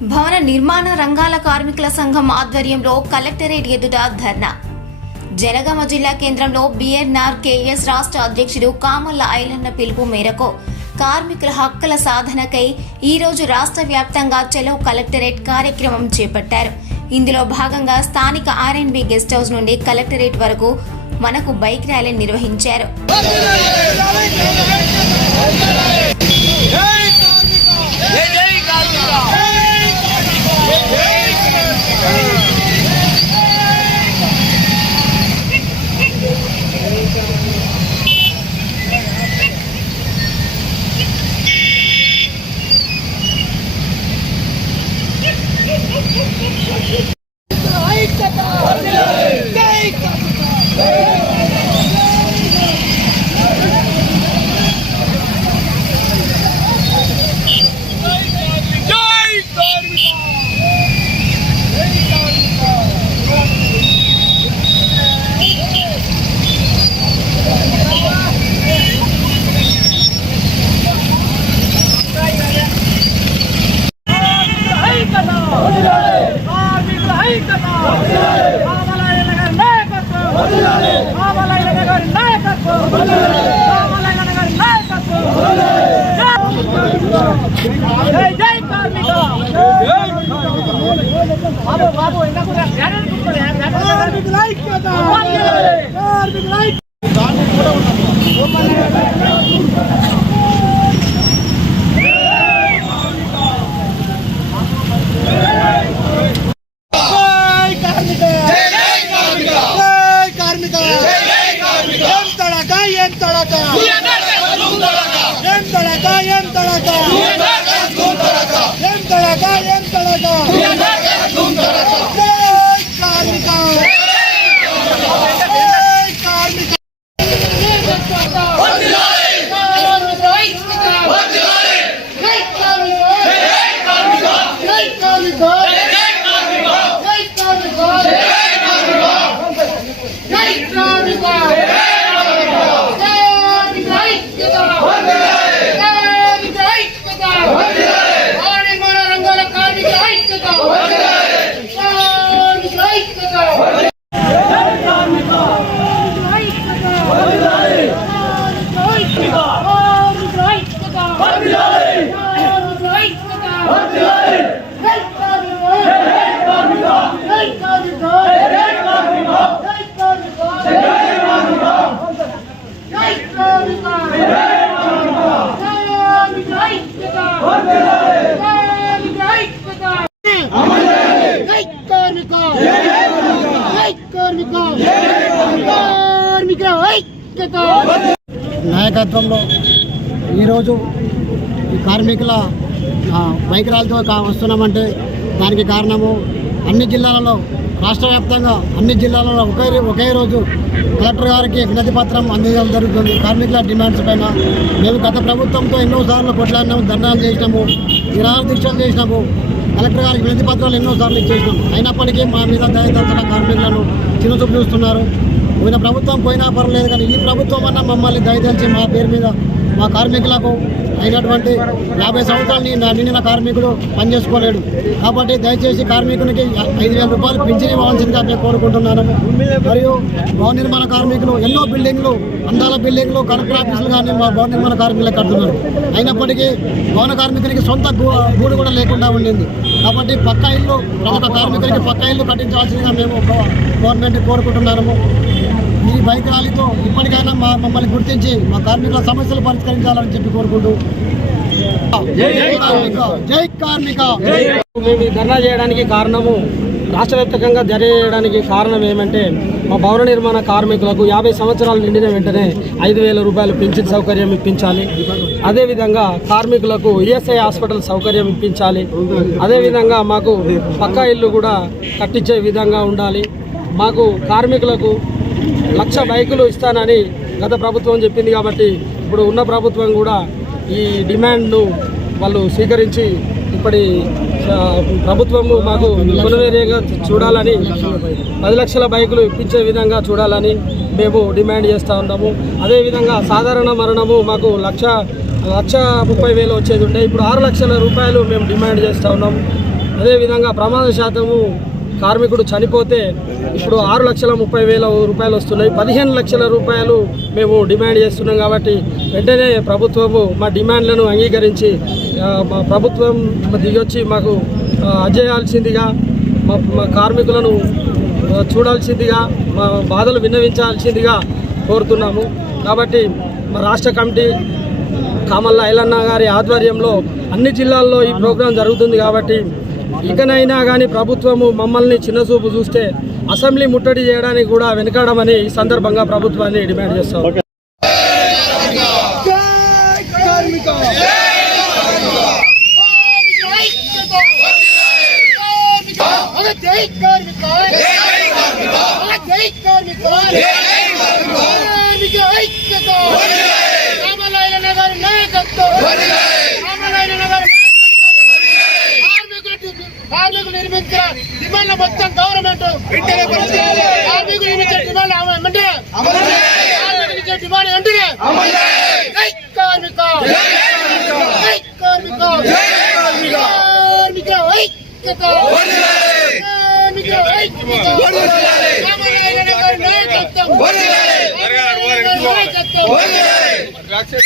భవన నిర్మాణ రంగాల కార్మికుల సంఘం ఆధ్వర్యంలో కలెక్టరేట్ ఎదుట ధర్నా. జనగామ జిల్లా కేంద్రంలో బిఎన్ఆర్ కేఎస్ రాష్ట్ర అధ్యక్షుడు కామల్ల ఐలన్న పిలుపు మేరకు కార్మికుల హక్కుల సాధనకై ఈరోజు రాష్ట్ర వ్యాప్తంగా చలో కలెక్టరేట్ కార్యక్రమం చేపట్టారు. ఇందులో భాగంగా స్థానిక ఆర్ఎన్బి గెస్ట్ హౌస్ నుండి కలెక్టరేట్ వరకు మనకు బైక్ ర్యాలీ నిర్వహించారు. నాయకత్వంలో ఈరోజు ఈ కార్మికుల బైక్ ర్యాలీతో వస్తున్నామంటే దానికి కారణము అన్ని జిల్లాలలో రాష్ట్ర వ్యాప్తంగా అన్ని జిల్లాలలో ఒకే రోజు కలెక్టర్ గారికి వినతి పత్రం అందించడం జరుగుతుంది. కార్మికుల డిమాండ్స్ పైన మేము గత ప్రభుత్వంతో ఎన్నోసార్లు కొట్లాడినాము, ధర్నాలు చేసినాము, నిరాహార దీక్షలు చేసినాము, కలెక్టర్ గారికి వినతి పత్రాలు ఎన్నోసార్లు ఇచ్చేసినాము. అయినప్పటికీ మా మీద దయదలచిన కార్మికులను చిన్నచూపు చూస్తున్నారు. పోయిన ప్రభుత్వం పోయినా పర్వాలేదు, కానీ ఈ ప్రభుత్వం అన్నా మమ్మల్ని దయదలిచి మా పేరు మీద మా కార్మికులకు అయినటువంటి 50 సంవత్సరాలు నిండిన కార్మికుడు పనిచేసుకోలేడు. కాబట్టి దయచేసి కార్మికునికి 5,000 రూపాయలు పింఛన్ ఇవ్వాల్సిందిగా మేము కోరుకుంటున్నాను. మరియు భవన నిర్మాణ కార్మికులు ఎన్నో బిల్డింగ్లు, అందాల బిల్డింగ్లు, కలెక్టర్ ఆఫీసులు కానీ మా భవన నిర్మాణ కార్మికులకు కడుతున్నారు. అయినప్పటికీ భవన కార్మికునికి సొంత గూడు కూడా లేకుండా ఉండింది. కాబట్టి పక్కా ఇల్లు, ప్రతి ఒక్క కార్మికునికి పక్కా ఇల్లు కట్టించాల్సిందిగా మేము గవర్నమెంట్ కోరుకుంటున్నాము. ఈ బైక్ ర్యాలీతో ఇప్పటికైనా మమ్మల్ని గుర్తించి మా కార్మికుల సమస్యలు పరిష్కరించాలని చెప్పి కోరుకుంటూ జై కార్మిక. మేము ధర్నా చేయడానికి కారణము, రాష్ట్ర వ్యాప్తంగా చేయడానికి కారణం ఏమంటే మా భవన నిర్మాణ కార్మికులకు 50 సంవత్సరాలు నిండిన వెంటనే 5,000 రూపాయలు పింఛన్ సౌకర్యం ఇప్పించాలి. అదేవిధంగా కార్మికులకు ఈఎస్ఐ హాస్పిటల్ సౌకర్యం ఇప్పించాలి. అదేవిధంగా మాకు పక్కా ఇల్లు కూడా కట్టించే విధంగా ఉండాలి. మాకు కార్మికులకు 1,00,000 బైకులు ఇస్తానని గత ప్రభుత్వం చెప్పింది. కాబట్టి ఇప్పుడు ఉన్న ప్రభుత్వం కూడా ఈ డిమాండ్ను వాళ్ళు స్వీకరించి ఇప్పటి ప్రభుత్వము మాకు కొనువేరేగా చూడాలని 10 లక్షల బైకులు ఇప్పించే విధంగా చూడాలని మేము డిమాండ్ చేస్తూ ఉన్నాము. అదేవిధంగా సాధారణ మరణము మాకు 1,30,000 వచ్చేది ఉండే, ఇప్పుడు 6 లక్షల రూపాయలు మేము డిమాండ్ చేస్తూ ఉన్నాము. అదేవిధంగా ప్రమాద శాతము కార్మికుడు చనిపోతే ఇప్పుడు 6,30,000 రూపాయలు వస్తున్నాయి. 15 లక్షల రూపాయలు మేము డిమాండ్ చేస్తున్నాం. కాబట్టి వెంటనే ప్రభుత్వము మా డిమాండ్లను అంగీకరించి మా ప్రభుత్వం దిగొచ్చి మాకు అజేయాల్సిందిగా మా కార్మికులను చూడాల్సిందిగా మా బాధలు విన్నవించాల్సిందిగా కోరుతున్నాము. కాబట్టి మా రాష్ట్ర కమిటీ కామల్ల ఐలన్న గారి ఆధ్వర్యంలో అన్ని జిల్లాల్లో ఈ ప్రోగ్రాం జరుగుతుంది. కాబట్టి ఇకనైనా కానీ ప్రభుత్వము మమ్మల్ని చిన్నచూపు చూస్తే అసెంబ్లీ ముట్టడి చేయడానికి కూడా వెనకాడమని ఈ సందర్భంగా ప్రభుత్వాన్ని డిమాండ్ చేస్తాం. కార్మికులు నిర్మించిన డిమాండ్ల మొత్తం గవర్నమెంట్ కార్మికులు నిర్మించిన డిమాండ్ వెంటనే డిమాండ్ వెంటనే కార్మిక కార్మిక కార్మిక ఐక్యత కార్మిక ఐక్యత